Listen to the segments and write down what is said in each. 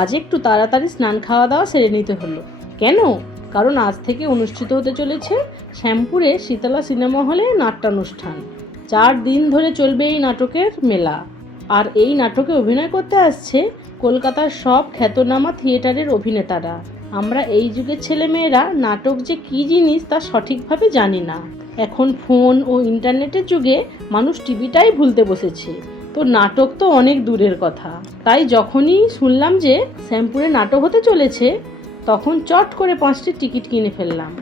আজ একটু তাড়াতাড়ি স্নান খাওয়া দাওয়া সেরে নিতে হলো। কেন? কারণ আজ থেকে অনুষ্ঠিত হতে চলেছে শ্যামপুরে শীতলা সিনেমা হলে নাট্যানুষ্ঠান। চার দিন ধরে চলবে এই নাটকের মেলা। আর এই নাটকে অভিনয় করতে আসছে কলকাতার সব খ্যাতনামা থিয়েটারের অভিনেতারা। আমরা এই যুগের ছেলেমেয়েরা নাটক যে কী জিনিস তা সঠিকভাবে জানি না। এখন ফোন ও ইন্টারনেটের যুগে মানুষ টিভিটাই ভুলতে বসেছে। তো নাটক তো অনেক দূরের কথা। তাই যখনই শুনলাম যে শ্যামপুরে নাটক হতে চলেছে, তখন চট করে পাঁচটি টিকিট কিনে ফেললাম।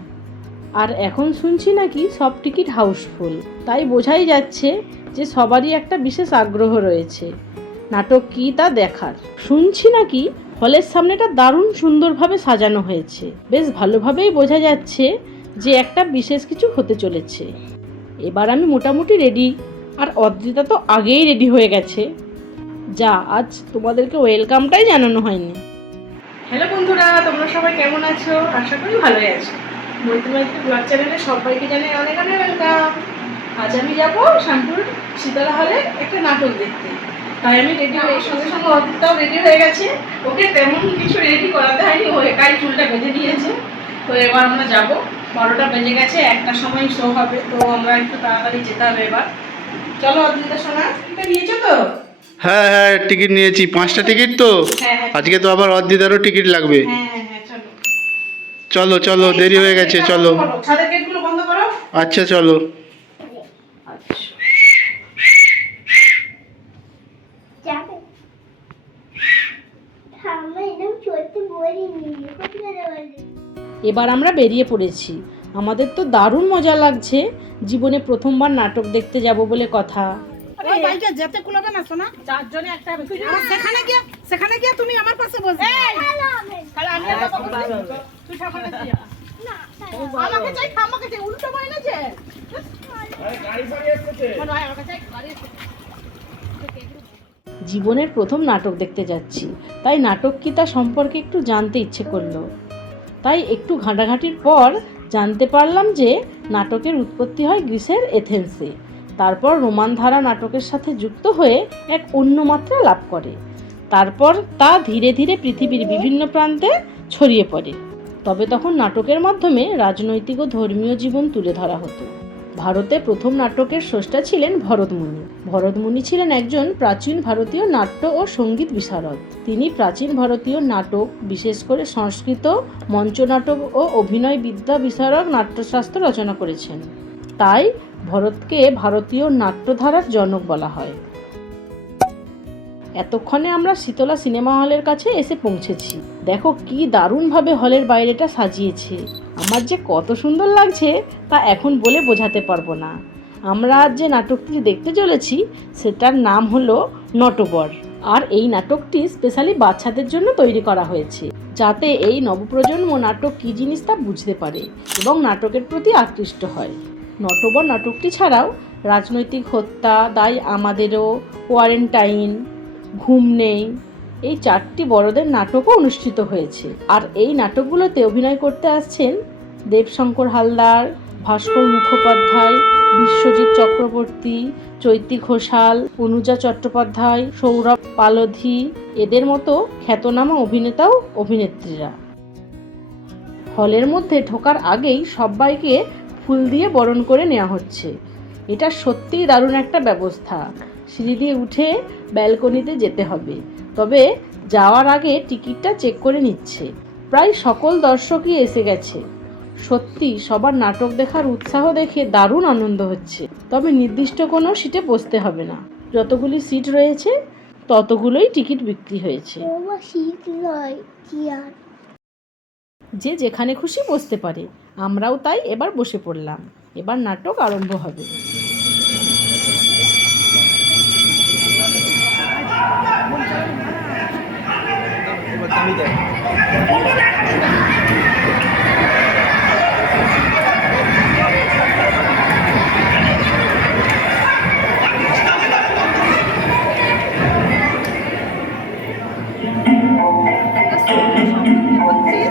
আর এখন শুনছি নাকি সব টিকিট হাউসফুল। তাই বোঝাই যাচ্ছে যে সবারই একটা বিশেষ আগ্রহ রয়েছে। নাটক কী তা দেখার? শুনছি নাকি হলের সামনেটা দারুণ সুন্দরভাবে সাজানো হয়েছে। বেশ ভালোভাবেই বোঝা যাচ্ছে যে একটা বিশেষ কিছু হতে চলেছে। এবার আমি মোটামুটি রেডি আর অদ্রিতা তো আগেই রেডি হয়ে গেছে। যা, আজ তোমাদেরকে ওয়েলকামটাই জানানো হয়নি। হ্যালো বন্ধুরা, তোমরা সবাই কেমন আছো? আশা করি ভালোই আছো। মৈত্রী ব্লগ চ্যানেলে সবাইকে জানাই অনেক অনেক ওয়েলকাম আজ আমি যাব শ্যামপুর শীতলা হলে একটা নাটক দেখতে। তাই আমি রেডি হয়ে সঙ্গে সঙ্গে অদ্রিতাও রেডি হয়ে গেছে। ওকে তেমন কিছু রেডি করাতে হয়নি, ও একাই চুলটা বেঁধে দিয়েছে তো এবার আমরা যাব। বারোটা বেজে গেছে, একটা সময় শো হবে, তো আমরা একটু তাড়াতাড়ি যেতে হবে এবার। চলো অদ্রিতা সোনা এটা নিয়েছো তো? হ্যাঁ হ্যাঁ টিকিট নিয়েছি পাঁচটা টিকিট তো। হ্যাঁ হ্যাঁ আজকে তো আবার অর্ধিতারও টিকিট লাগবে। হ্যাঁ চলো। চলো চলো দেরি হয়ে গেছে চলো। ছাদের গেটগুলো বন্ধ করো। আচ্ছা চলো। আচ্ছা এবার আমরা বেরিয়ে পড়েছি। আমাদের তো দারুণ মজা লাগছে। জীবনে প্রথমবার নাটক দেখতে যাব বলে কথা। ওই বাইকে যেতে কুলাবে না শোনা চারজনে একটা সেখানে গিয়ে সেখানে গিয়ে তুমি আমার পাশে বসবে। আমাকে চাই আমাকে চাই উল্টো বাইনেছে জীবনের প্রথম নাটক দেখতে যাচ্ছি। তাই নাটক কি তা সম্পর্কে একটু জানতে ইচ্ছে করল। তাই একটু ঘাঁটাঘাঁটির পর জানতে পারলাম যে নাটকের উৎপত্তি হয় গ্রিসের এথেন্সে। তারপর রোমান ধারা নাটকের সাথে যুক্ত হয়ে এক অন্য মাত্রা লাভ করে। তারপর তা ধীরে ধীরে পৃথিবীর বিভিন্ন প্রান্তে ছড়িয়ে পড়ে। তবে তখন নাটকের মাধ্যমে রাজনৈতিক ও ধর্মীয় জীবন তুলে ধরা হতো। ভারতে প্রথম নাটকের স্রষ্টা ছিলেন ভরতমুনি ভরতমুনি ছিলেন একজন প্রাচীন ভারতীয় নাট্য ও সংগীত বিশারদ। তিনি প্রাচীন ভারতীয় নাটক, বিশেষ করে সংস্কৃত, মঞ্চনাটক ও অভিনয় বিদ্যা বিশারক নাট্যশাস্ত্র রচনা করেছেন। তাই ভরতকে ভারতীয় নাট্যধারার জনক বলা হয়। এতক্ষণে আমরা শীতলা সিনেমা হলের কাছে এসে পৌঁছেছি। দেখো কি দারুণভাবে হলের বাইরেটা সাজিয়েছে। আমার যে কত সুন্দর লাগছে তা এখন বলে বোঝাতে পারব না। আমরা আজ যে নাটকটি দেখতে চলেছি, সেটার নাম হলো নটবর। আর এই নাটকটি স্পেশালি বাচ্চাদের জন্য তৈরি করা হয়েছে, যাতে এই নবপ্রজন্ম নাটক কী জিনিস তা বুঝতে পারে এবং নাটকের প্রতি আকৃষ্ট হয়। নটবর নাটকটি ছাড়াও রাজনৈতিক হত্যা, দায় আমাদেরও কোয়ারেন্টাইন ঘুম নেই, এই চারটি বড়দের নাটকও অনুষ্ঠিত হয়েছে। আর এই নাটকগুলোতে অভিনয় করতে আসছেন দেবশঙ্কর হালদার, ভাস্কর মুখোপাধ্যায়, বিশ্বজিৎ চক্রবর্তী, চৈতী ঘোষাল, অনুজা চট্টোপাধ্যায়, সৌরভ পালধি, এদের মতো খ্যাতনামা অভিনেতা ও অভিনেত্রীরা। হলের মধ্যে ঢোকার আগেই সবাইকে ফুল দিয়ে বরণ করে নেওয়া হচ্ছে। এটা সত্যিই দারুণ একটা ব্যবস্থা। সিঁড়ি দিয়ে উঠে ব্যালকনিতে যেতে হবে। তবে যাওয়ার আগে টিকিটটা চেক করে নিচ্ছে। প্রায় সকল দর্শকই এসে গেছে। সত্যি সবার নাটক দেখার উৎসাহ দেখে দারুণ আনন্দ হচ্ছে। তবে নির্দিষ্ট কোনো সিটে বসতে হবে না। যতগুলি সিট রয়েছে ততগুলোই টিকিট বিক্রি হয়েছে। যে যেখানে খুশি বসতে পারে। আমরাও তাই এবার বসে পড়লাম। এবার নাটক আরম্ভ হবে। এসে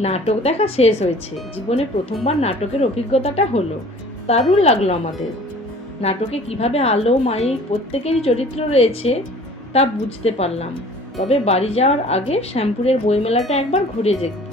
নাটক দেখা শেষ হয়েছে। জীবনে প্রথমবার নাটকের অভিজ্ঞতাটা হলো। দারুণ লাগল আমাদের। নাটকে কীভাবে আলো, মাইক প্রত্যেকেরই চরিত্র রয়েছে তা বুঝতে পারলাম। তবে বাড়ি যাওয়ার আগে শ্যাম্পুরের বইমেলাটা একবার ঘুরে দেখব।